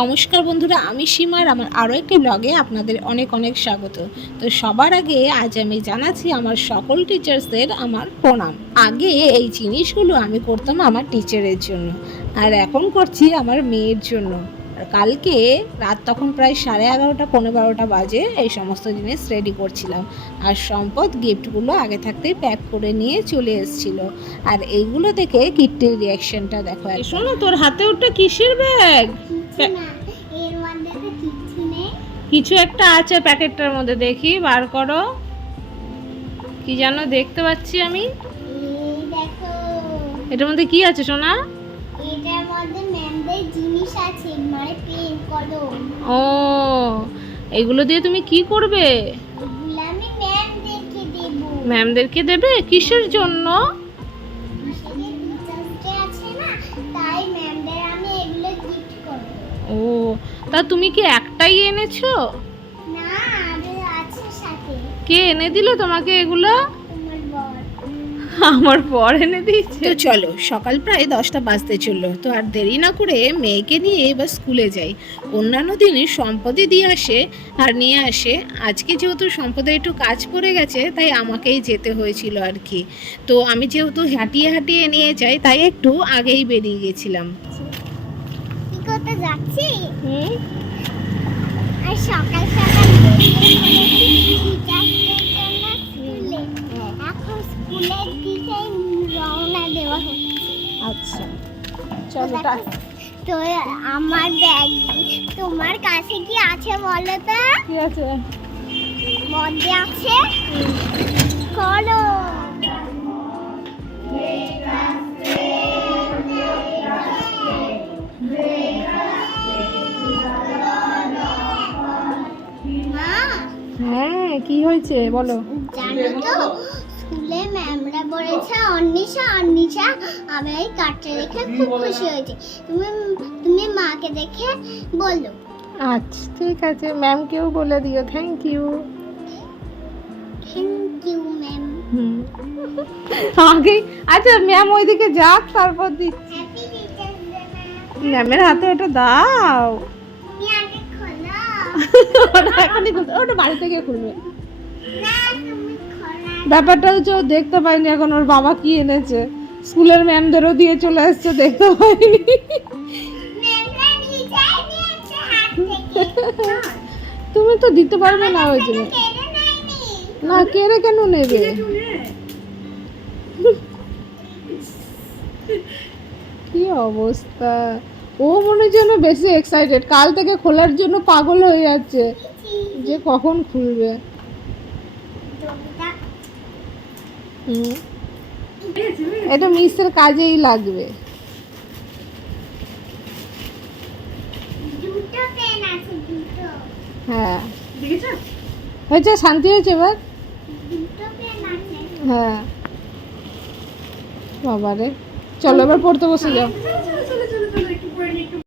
নমস্কার বন্ধুরা আমি সীমার আমার আরও একটি ব্লগে আপনাদের অনেক অনেক স্বাগত। তো সবার আগে আজ আমি জানাচ্ছি আমার সকল টিচার্সদের আমার প্রণাম। আগে এই জিনিসগুলো আমি করতাম আমার টিচারের জন্য আর এখন করছি আমার মেয়ের জন্য। আর কালকে রাত তখন প্রায় সাড়ে এগারোটা পনেরো বারোটা বাজে এই সমস্ত জিনিস রেডি করছিলাম। আর সম্পদ গিফটগুলো আগে থাকতেই প্যাক করে নিয়ে চলে এসেছিল। আর এইগুলো দেখে কিট্টির রিয়াকশনটা দেখো শোনো তোর হাতে ওটা কিসের ব্যাগ কিছু একটা আছে প্যাকেটটার মধ্যে দেখি বার করো। কি যেন দেখতে পাচ্ছি আমি। এটার মধ্যে কি আছে সোনা? এটার মধ্যে ম্যামদের জিনিস আছে মানে পেন কলম ও এগুলো দিয়ে তুমি কি করবে? আমি ম্যামদেরকে দেবো। ম্যামদেরকে দেবে? কিসের জন্য? তা তুমি কি একটাই এনেছো? না আরও আছে সাথে। কে এনে দিল তোমাকে এগুলো? বর। আমার পর এনে দিয়েছে? তো চলো সকাল প্রায় দশটা বাজতে চলল তো আর দেরি না করে মেয়েকে নিয়ে এবার স্কুলে যাই। অন্যান্য দিনই সম্পদই দিয়ে আসে আর নিয়ে আসে। আজকে যেহেতু সম্পদের একটু কাজ পড়ে গেছে তাই আমাকেই যেতে হয়েছিল আর কি। তো আমি যেহেতু হাঁটিয়ে হাঁটিয়ে নিয়ে যাই তাই একটু আগেই বেরিয়ে গেছিলাম। কি করতে যাচ্ছি। আর সকাল সকাল এখন স্কুলের দিকে রওনা দেওয়া হচ্ছে আচ্ছা তো তো আমার ব্যাগ তোমার কাছে কি আছে বলো তো? কি আছে? মধ্যে আছে? কলম হ্যাঁ কি হয়েছে? বলো। জানো তো স্কুলে ম্যামরা বলেছে অন্নিশা অন্নিশা আমি এই কার্ডটা দেখে খুব খুশি হয়েছে। তুমি তুমি মাকে দেখে বলো। আচ্ছা ঠিক আছে ম্যামকেও বলে দিও। Thank you thank you ma'am. হুম। আগে আচ্ছা ম্যাম ওইদিকে যাক তারপর দিচ্ছি। ম্যামের হাতে ওটা দাও। ওটা এখনই খুলতে ওটা বাড়ি থেকে খুলবে। না তুমি খোলা ব্যাপারটা হচ্ছে ও দেখতে পাইনি এখন ওর বাবা কি এনেছে? স্কুলের ম্যামদেরও দিয়ে চলে এসছে দেখতে পাইনি তুমি তো দিতে পারবে না ওই জন্য না কেড়ে কেন নেবে? কি অবস্থা? ও মনে হয় যেন বেশি এক্সাইটেড কাল থেকে খোলার জন্য পাগল হয়ে যাচ্ছে। যে কখন খুলবে? হুম। এটা মিসের কাজেই লাগবে। দুটো পেন আছে দুটো। হ্যাঁ। হয়েছে? শান্তি হয়েছে এবার? দুটো পেন আছে। হ্যাঁ। বাবারে। চলো এবার পড়তে বসে যাও। pretty.